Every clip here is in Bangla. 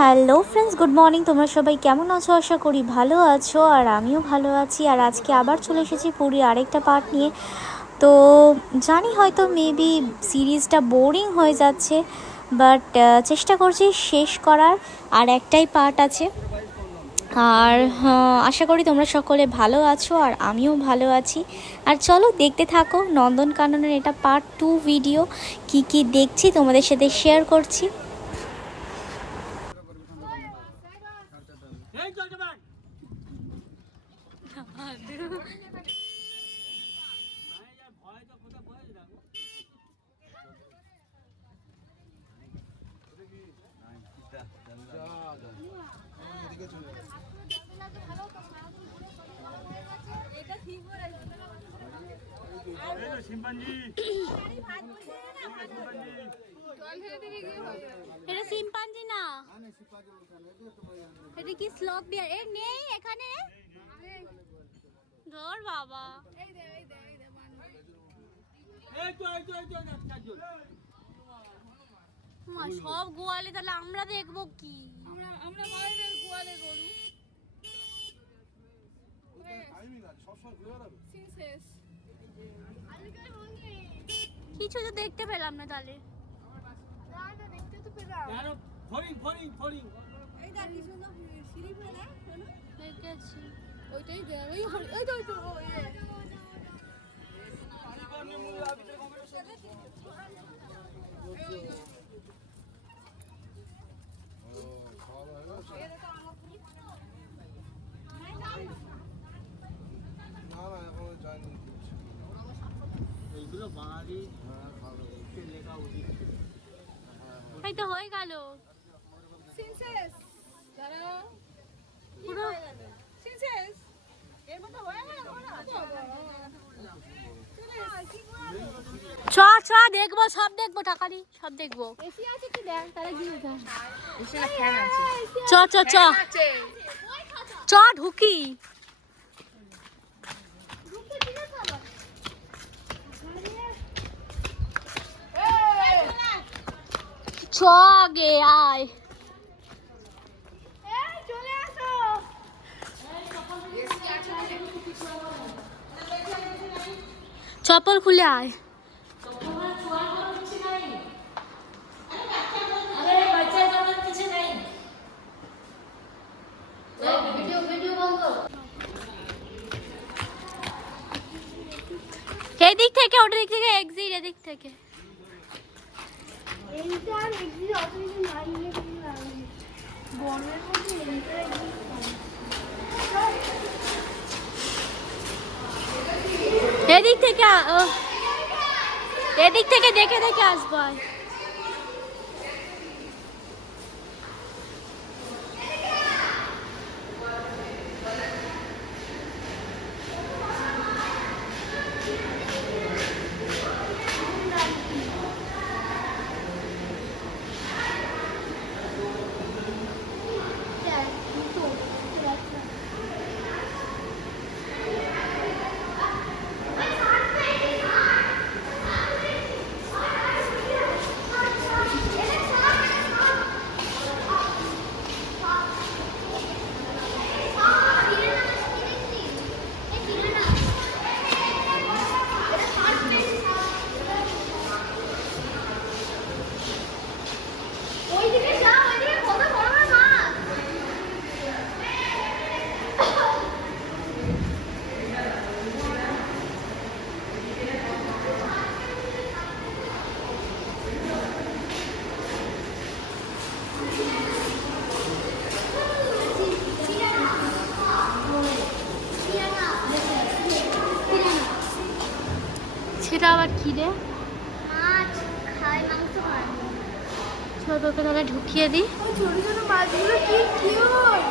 Hello friends, good morning. তোমরা সবাই কেমন আছো? আশা করি ভালো আছো, আর আমিও ভালো আছি। আর আজকে আবার চলে এসেছি পুরীর আরেকটা পার্ট নিয়ে। তো জানি হয়তো মেবি সিরিজটা বোরিং হয়ে যাচ্ছে, বাট চেষ্টা করছি শেষ করার। আর একটাই পার্ট আছে। আর আশা করি তোমরা সকলে ভালো আছো, আর আমিও ভালো আছি। আর চলো দেখতে থাকো নন্দনকাননের এটা পার্ট 2 ভিডিও। কি কি দেখছি তোমাদের সাথে শেয়ার করছি। এটা শিম্পাঞ্জি না, এটা কি স্লথ বিয়ার? এর নেই এখানে। ধর বাবা, সব গোয়ালে, তাহলে আমরা দেখবো কি? আমরা গোয়ালে গরু কিছু তো দেখতে পেলাম না। তাহলে দেখেছি ওইটাই এই তো হয়ে গেল। চ চ দেখবো, সব দেখবো, টাকারি সব দেখবো। চ চ চ চ ঢুকি। চ আগে আয়। চপ্পল খুলে আয়। এদিক থেকে, ওটা দিক থেকে এক্সিট, এদিক থেকে। এদিক থেকে এদিক থেকে দেখে দেখে আসবো। সেটা আবার কি রে? তোকে তাহলে ঢুকিয়ে দিই। ছোট ছোট মাছগুলো কি কিউট।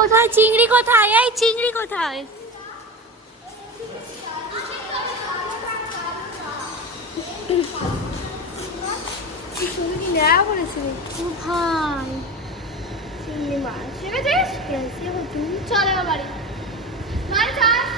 কোথায় চিংড়ি, কোথায় এই চিংড়ি কোথায়? ভাই চিংড়ি মাছ সেবেছিস কেসে হতো চলে বাড়ি মাছ চাস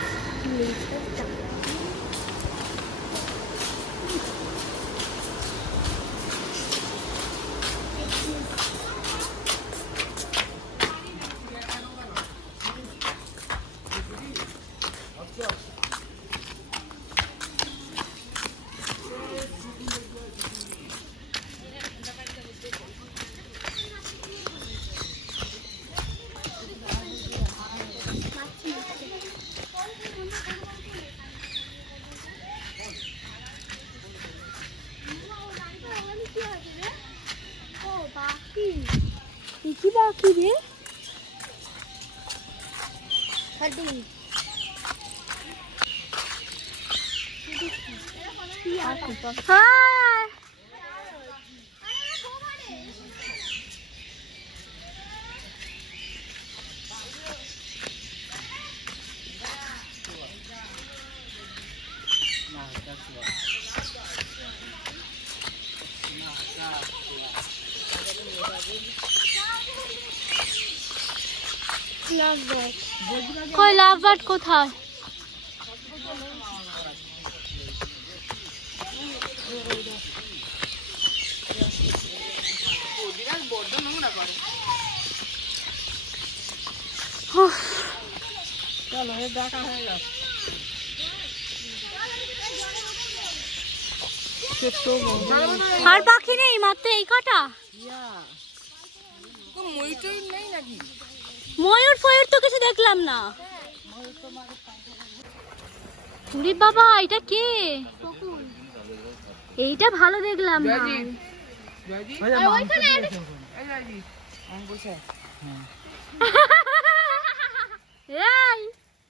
কি বাকি রে হাড্ডি হাই কই লাভ বার্ড কোথায়? চলো এর দেখা হয়ে গেল। আর পাখি নেই, মাত্র এই কটা। ময়ূর ফয়ূর তো কিছু দেখলাম না। ওরে বাবা, এটা কে? এইটা ভালো দেখলাম না। এই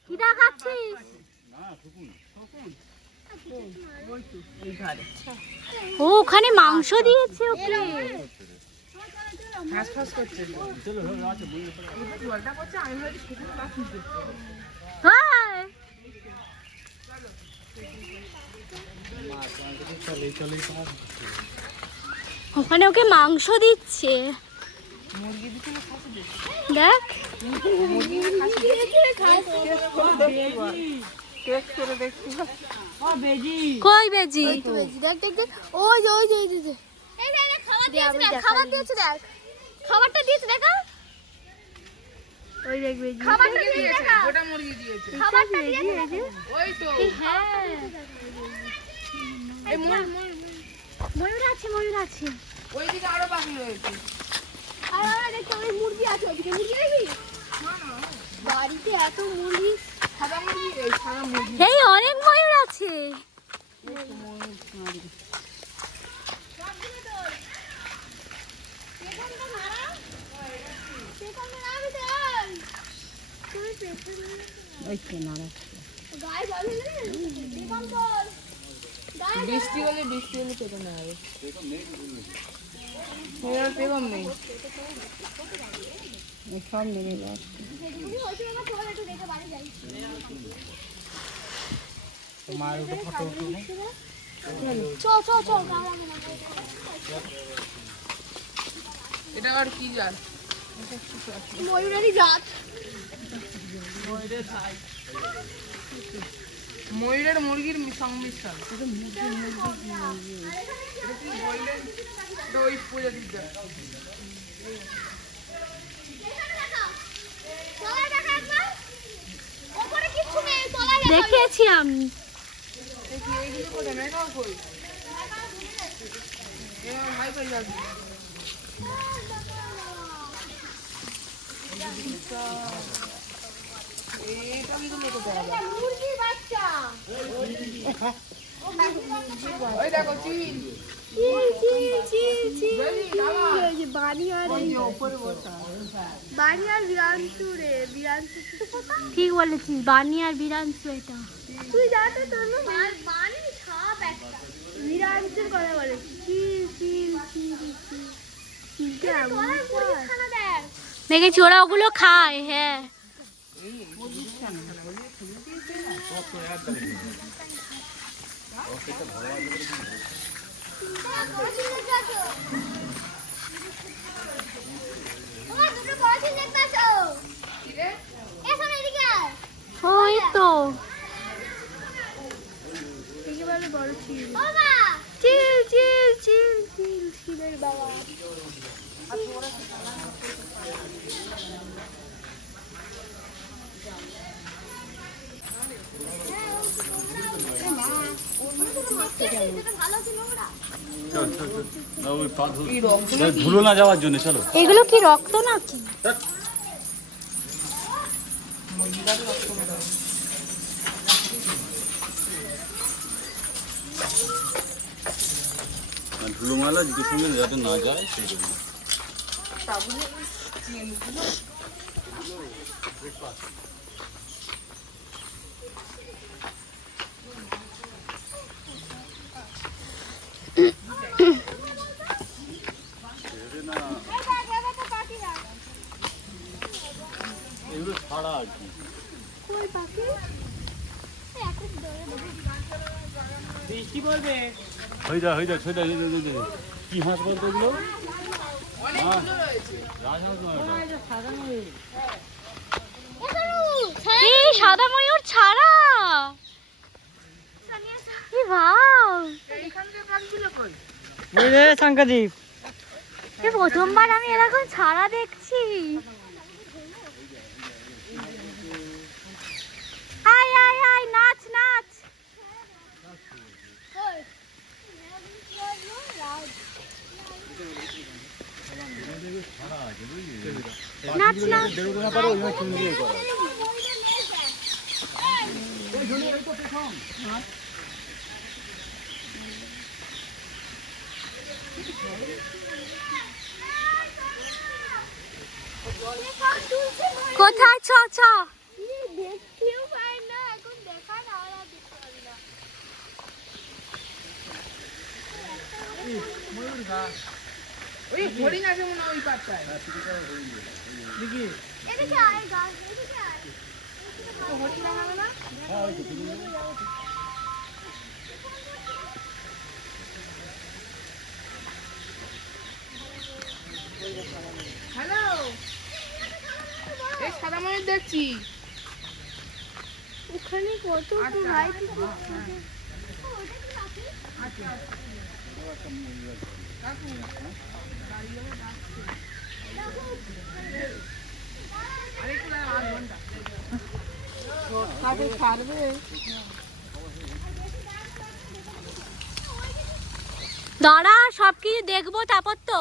কি দেখাচ্ছিস? ও ওখানে মাংস দিয়েছে ওকে। হাই ওখানে ওকে মাংস দিচ্ছে, দেখ। কই বেজি? দেখ দেখ দেখ ওই যে ওই যে ওই যে এই দেখ খাবার দিয়েছে, দেখ খাবার দিয়েছে, দেখ খাবারটা দিয়েছে, দেখা ওই দেখ বেজি, খাবারটা দিয়েছে, দেখা গোটা মুরগি দিয়েছে। খাবারটা দিয়েছে, ওই তো হ্যাঁ এই ময়ূর আছে, ময়ূর আছে। ওইদিকে আরো বাকি রয়েছে। আর আমরা দেখতে ওই মুরগি আছে, ওইদিকে মুরগি দেখবি বাড়িতে এত মুরগি সাদা মুরগি, এই সাদা মুরগি। এই অনেক ময়ূর আছে। বৃষ্টি হলে পেতে না হবে। পেগম নেই সব নেমে যাচ্ছে। এটা আর কি জাত? ময়ূরেরই জাত। ময়ূরের মুরগির সংমিশ্রণ। ওই প্রজাতির জাত। দেখেছি আমি। এইগুলো কোথায় মেঘাও কই? হাই ফাই যাবি। এইটা কিন্তু কোথায় আবার? মুরগির বাচ্চা। ওই দেখো চিল। ঠিক বলেছিস, বানি আর বিরাংশু। এটা তুই জানো তোর বানি সাপ একটা বিরাংশুর কথা বলেছিস। দেখেছি ওরা ওগুলো খায়। হ্যাঁ ওই তো চিল চিল চিল চিল চিলের বাবা। ধুলো না যাওয়ার জন্য চলো। এগুলো কি রক্ত নাকি? ধুলো মালা যেতে শুনলে যাতে না যায় সেই জন্য। এগুলো ছাড়া আর কি হয়ে যা সেটা কি হাঁস বলতো এগুলো? রাজহাঁস নয় ওটা। এই সাদা ময়ূর ছাড়া। এই বাও, এই প্রথমবার আমি এরকম ছাড়া দেখছি। আয় আয় আয়, নাচ নাচ। নাচ নাচ। কোথায়? চ চ। দেখতেও পাই না এখন, দেখা না ওই হরিণ আছে মনে হয় ওই পাটটায়। দেখি এদিকে আয় গাছ, এদিকে আয়। তো হরিণ দেখাবে না? হ্যালো, এই সাদা ময়ূর দেখছি। ওখানে কত লাইট দিচ্ছে। দাঁড়া, সব কিছু দেখবো তারপর তো।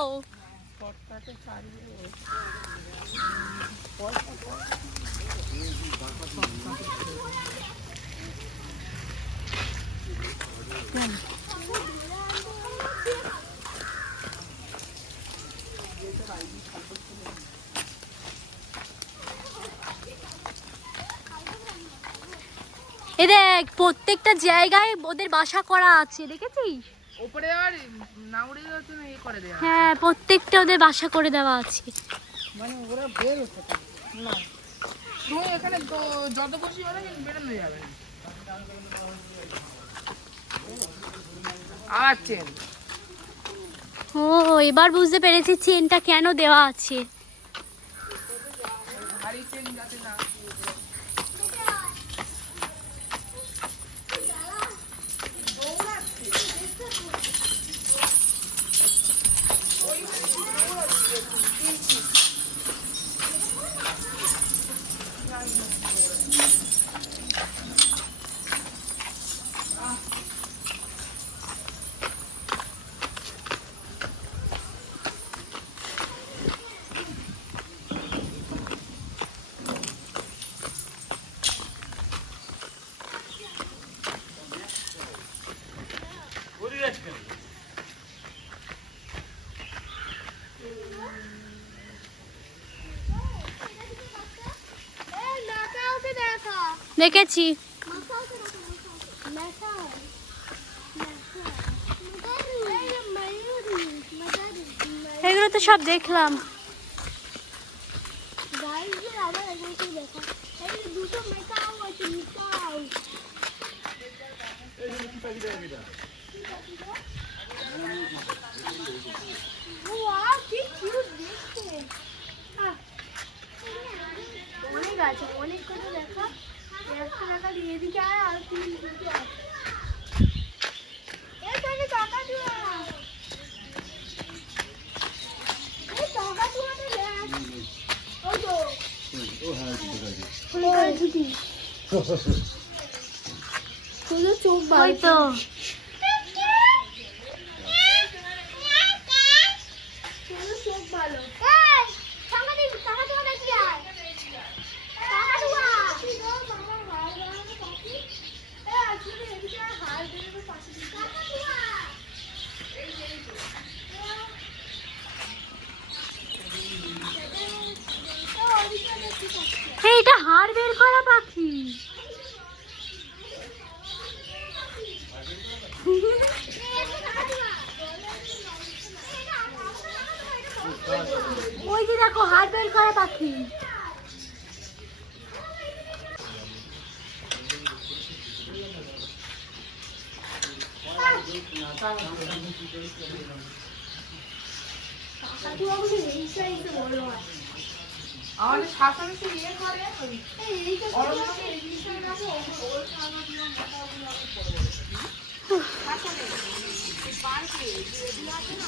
এ দেখ, প্রত্যেকটা জায়গায় ওদের বাসা করা আছে, দেখেছিস? উপরে আর নাউড়ে যাচ্ছে না, করে দেয়া। হ্যাঁ, প্রত্যেকটা ওদের বাসা করে দেওয়া আছে। মানে ওরা বের হচ্ছে না। তুমি এখানে তো যত খুশি হবে বেরোনো যাবে। আর চেন। ও, এবার বুঝতে পেরেছি চেনটা কেন দেওয়া আছে। ভারী চেন যাতে না। দেখেছি। এগুলো তো সব দেখলাম। দেখা এই দুটো মেকাও আছে মেকাও ওয়াও কি কিউট দেখতে অনেক আছে অনেক করে দেখা 100 টাকা দিয়ে দিকে আর 3 দিকে আছে এই তো টাকা দিয়ে এই টাকা দিয়ে লে ওই তো ও হ্যাঁ ঠিক আছে ফুলকা ছুটি শুধু চোখ বার ওই তো শুধু চোখ ভালো এই টাকা দিবি টাকা দিয়ে দেখি আর টাকা দুয়া মামা হার গানে পাখি এই আসলে এদিকে হার দেবে পাখি টাকা দুয়া হ্যাঁ এটা হাড় বের করা পাখি। ওই যে দেখো হাড় বের করা পাখি। আমাদের শাসনে তো ইয়ে করে অরণ্যকে এই জিনিসটা রাখে ওর খাওয়া দিয়ে মোটাগুলো শাসনে এই পার্কে যেগুলো আছে না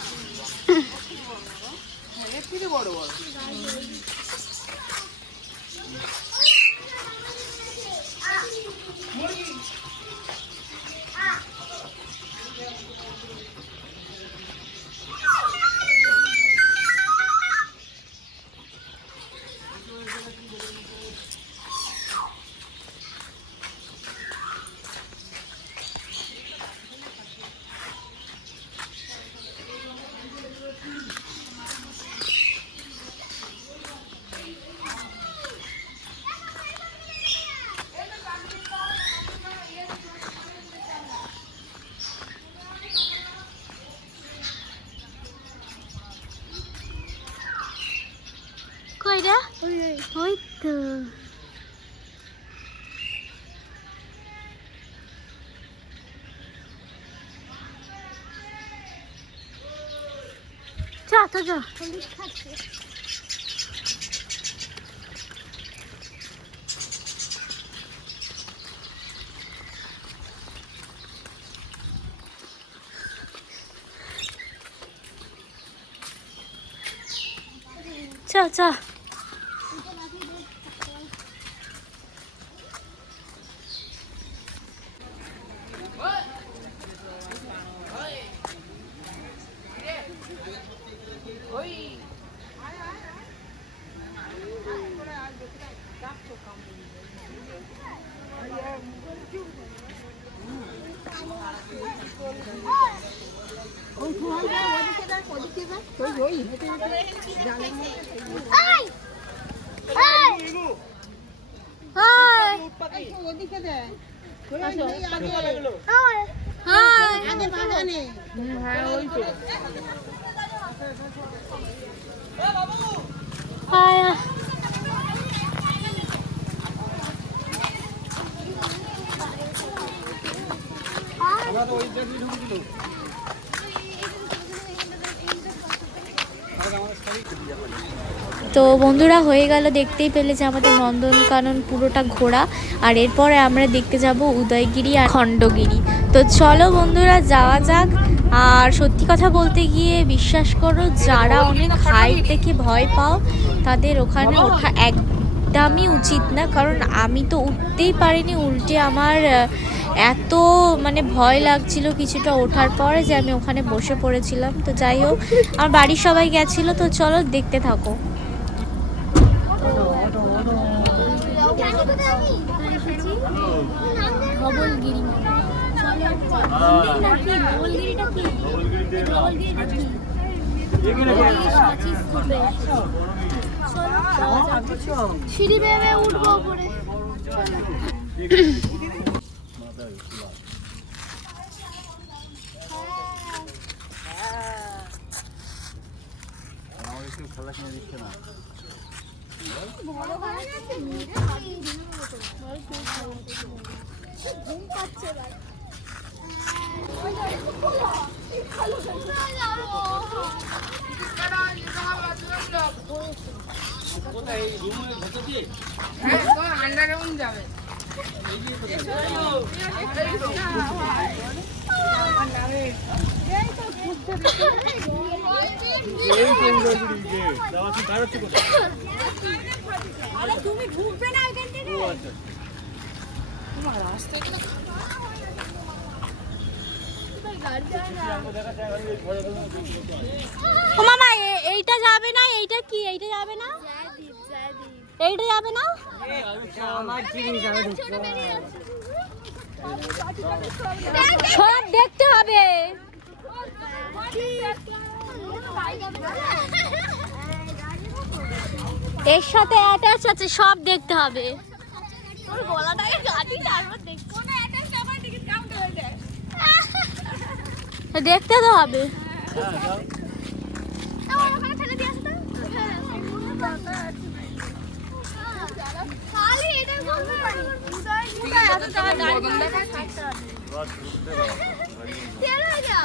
হ্যাঁ এর থেকে বড় বড় মুরগি কইরা ওই তো যা তো যা। চা চা ওদিকে দেয় হ্যাঁ ওই তো তো বন্ধুরা হয়ে গেল, দেখতেই পেলে যে আমাদের নন্দনকানন পুরোটা ঘোরা। আর এরপরে আমরা দেখতে যাব উদয়গিরি আর খণ্ডগিরি। তো চলো বন্ধুরা যাওয়া যাক। আর সত্যি কথা বলতে গিয়ে বিশ্বাস করো, যারা অনেক হাইট দেখে ভয় পাও তাদের ওখানে ওঠা একদমই উচিত না, কারণ আমি তো উঠতেই পারিনি। উল্টে আমার এত মানে ভয় লাগছিল কিছুটা ওঠার পরে যে আমি ওখানে বসে পড়েছিলাম। তো যাই হোক, আমার বাড়ির সবাই গেছিলো। তো চলো দেখতে থাকো। সিঁড়ি বেয়ে উঠবো উপরে। বড় হয়ে গেছে ঘুম পাচ্ছে এবার কোথায় এই রুমের ভেতর দিয়ে? আন্ডারগ্রাউন্ড যাবে এই তো উদয়গিরি গেট। দাও, তুমি বাইরে হচ্ছে কোথায়? আরে তুমি ঢুকবে না এখান থেকে ও আচ্ছা। ও মামা এইটা যাবে না, এইটা কি, এইটা যাবে না, এইটা যাবে না। সব দেখতে হবে, এর সাথে অ্যাটাচ আছে, সব দেখতে হবে। তোর গলাটাকে গাড়ি তারপর দেখবো না, অ্যাটাচ আমার টিকিট কাউন্ট হয়ে যায়। দেখতে তো হবে। ওখানে ঠেলে দিয়ে আসতো। খালি এটা বলবে উদয় উদয় এত টাকা গাড়ি তেল হয়ে যা।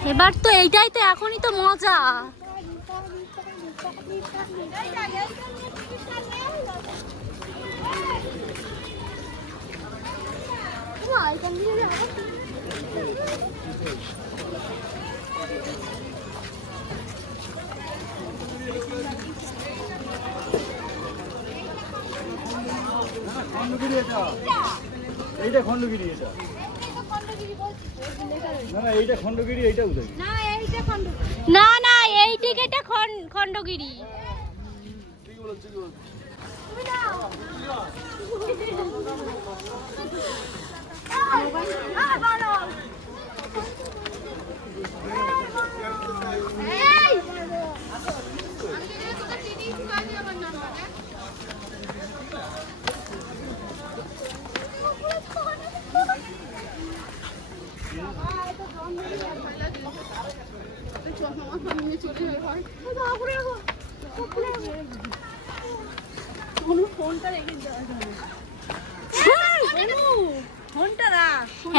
এবার তো এইটাই তো, এখনই তো মজা। খণ্ডগিরি এটা, এইটা খণ্ডগিরি এটা। না না এইটা খণ্ডগিরি, এইটা উদয়গিরি। না না এই টিকিটটা খণ্ডগিরি।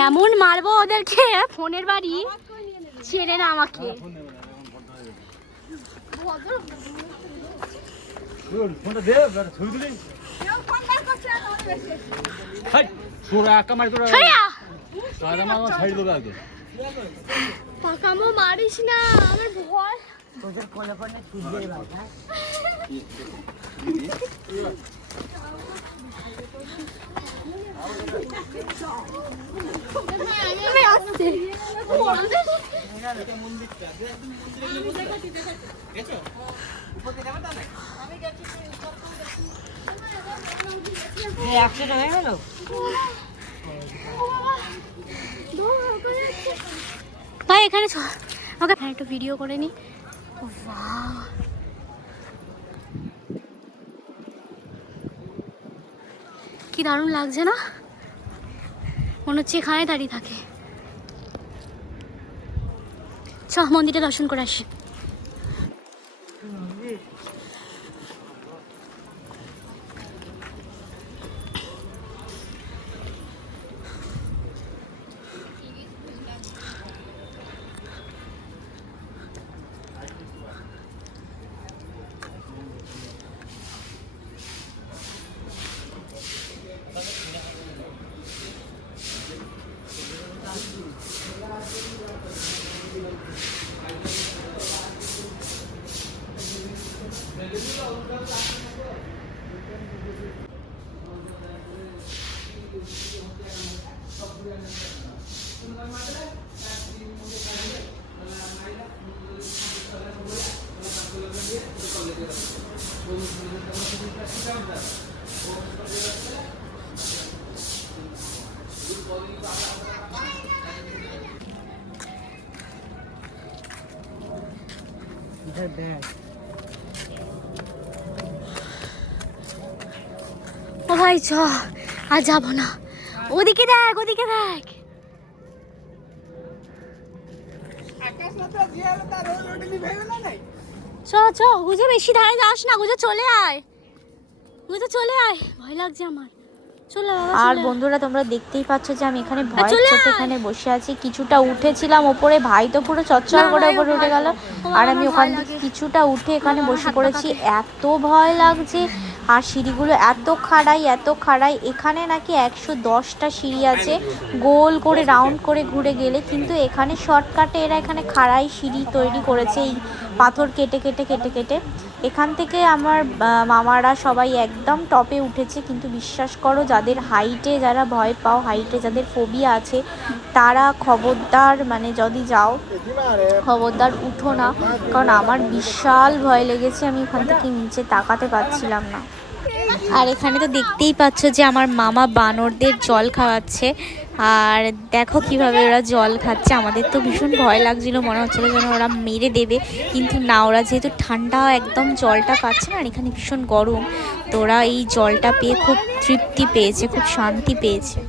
এমন মারবো ওদেরকে, ফোনের বাড়ি ছেড়ে না আমাকে। ফোনটা দে, ছবি তুলি। হাই, তোরা একা মারি, তোরা তারা আমার ছাড়ি দেবে আগে। পাকামো মারিস না, আমার ভয়। তোদের কোলে কোলে ছুটবে বাবা। আমি আসছি। অ্যাক্সিডেন্ট হয়ে গেল। ভাই এখানে ওকে একটা ভিডিও করে নি। ওয়াও, কি দারুণ লাগছে না, মনে হচ্ছে এখানে দাঁড়িয়ে থাকে। চ মন্দিরটা দর্শন করে আসি। इधर बैठ। ও ভাই চ, আর যাবো না। ওদিকে দেখ, ওদিকে দেখ। চ চ, গুজে বেশি ধারে যাস না, গুজে চলে আয়, গুজে চলে আয়, ভয় লাগছে আমার। চলে বাবা। আর বন্ধুরা তোমরা দেখতেই পাচ্ছ যে আমি এখানে ভয় চোখে এখানে বসে আছি। কিছুটা উঠেছিলাম ওপরে, ভাই তো পুরো চচ্চর করে ওপরে উঠে গেল, আর আমি ওখান থেকে কিছুটা উঠে এখানে বসে পড়েছি। এত ভয় লাগছে, আর সিঁড়িগুলো এত খাড়াই। এখানে নাকি 110টা সিঁড়ি আছে গোল করে রাউন্ড করে ঘুরে গেলে, কিন্তু এখানে শর্টকাটে এরা এখানে খাড়াই সিঁড়ি তৈরি করেছে এই পাথর কেটে কেটে। এখান থেকে আমার মামারা সবাই একদম টপে উঠেছে। কিন্তু বিশ্বাস করো, যাদের হাইটে, যারা ভয় পাও, হাইটে যাদের ফোবিয়া আছে, তারা খবরদার, মানে যদি যাও খবরদার উঠো না, কারণ আমার বিশাল ভয় লেগেছে। আমি ওখান থেকে নিচে তাকাতে পারছিলাম না। আর এখানে তো দেখতেই পাচ্ছ যে আমার মামা বানরদের জল খাওয়াচ্ছে, আর দেখো কিভাবে ওরা জল খাচ্ছে। আমাদের তো ভীষণ ভয় লাগছিল, মনে হচ্ছিল যেন ওরা মেরে দেবে, কিন্তু না, ওরা যেহেতু ঠান্ডা একদম জলটা পাচ্ছে না, আর এখানে ভীষণ গরম, তো ওরা এই জলটা পেয়ে খুব তৃপ্তি পেয়েছে, খুব শান্তি পেয়েছে।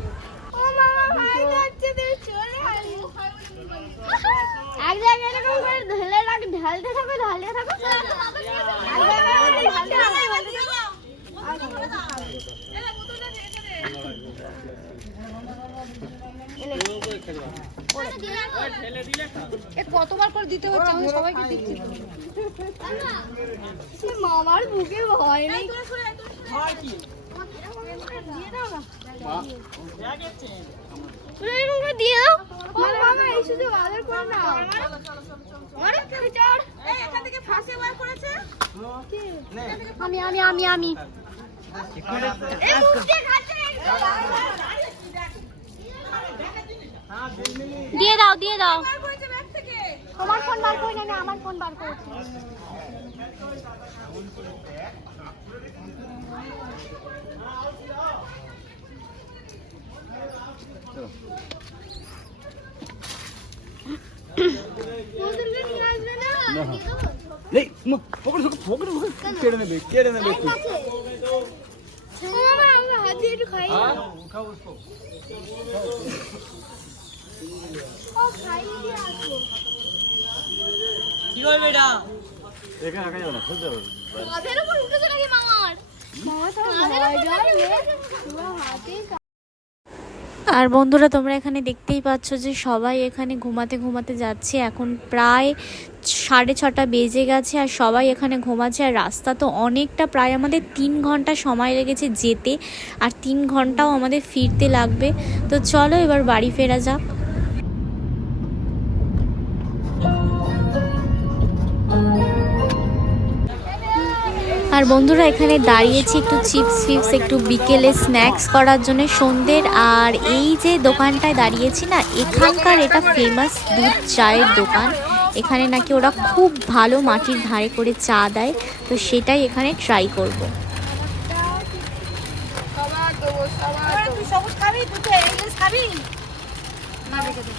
কতবার করে দিতে হচ্ছে, আমি সবাইকে দিচ্ছি। মামার বুকে ভয় নেই। দিয়ে দাও মামা, এই শুধু আদর করো না। আমি দিয়ে দাও। তোমার ফোন বার করি না, আমি আমার ফোন বার করেছি। কেড়ে নেবে হাত দিয়ে একটু খাই। কি করবে এটা? এখানে রাখা যাবে না, খুলতে হবে। মাথার উপর উঠেছে নাকি মামার? আর বন্ধুরা তোমরা এখানে দেখতেই পাচ্ছ যে সবাই এখানে ঘুমাতে যাচ্ছে। এখন প্রায় 6:30 বেজে গেছে, আর সবাই এখানে ঘুমাচ্ছে। আর রাস্তা তো অনেকটা, প্রায় আমাদের 3 ঘন্টা সময় লেগেছে যেতে, আর 3 ঘন্টাও আমাদের ফিরতে লাগবে। তো চলো এবার বাড়ি ফেরা যাক। আর বন্ধুরা এখানে দাঁড়িয়েছি একটু চিপস ফিপস, একটু বিকেলে স্ন্যাক্স করার জন্য সন্ধ্যের। আর এই যে দোকানটায় দাঁড়িয়েছি না, এখানকার এটা ফেমাস দুধ চায়ের দোকান। এখানে নাকি ওরা খুব ভালো মাটির ধারে করে চা দেয়, তো সেটাই এখানে ট্রাই করব। তুই সবুজ খাবি, তুই তো এই খাবি না, রেখে দে।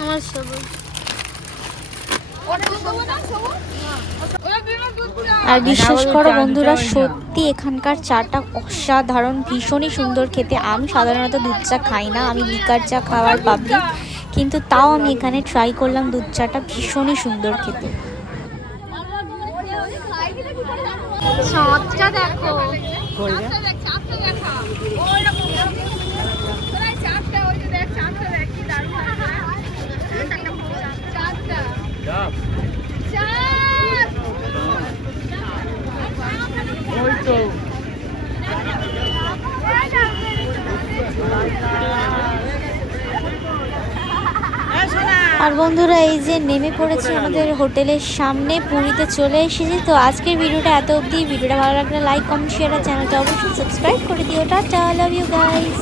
আমার সবুজ আর বিশ্বাস করো বন্ধুরা, সত্যি এখানকার চাটা অসাধারণ, ভীষণই সুন্দর খেতে। আমি সাধারণত দুধ চা খাই না, আমি লিকার চা খাওয়ার পাবলিক, কিন্তু তাও আমি এখানে ট্রাই করলাম দুধ চাটা, ভীষণই সুন্দর খেতে। চাঁদটা দেখো, ওই তো আর বন্ধুরা এই যে নেমে পড়েছি আমাদের হোটেলের সামনে, পুরীতে চলে এসেছি। তো আজকের ভিডিওটা এত অবধি। ভিডিওটা ভালো লাগলে লাইক, কমেন্ট, শেয়ার আর চ্যানেলটা অবশ্যই সাবস্ক্রাইব করে দিও। Tata, love you guys.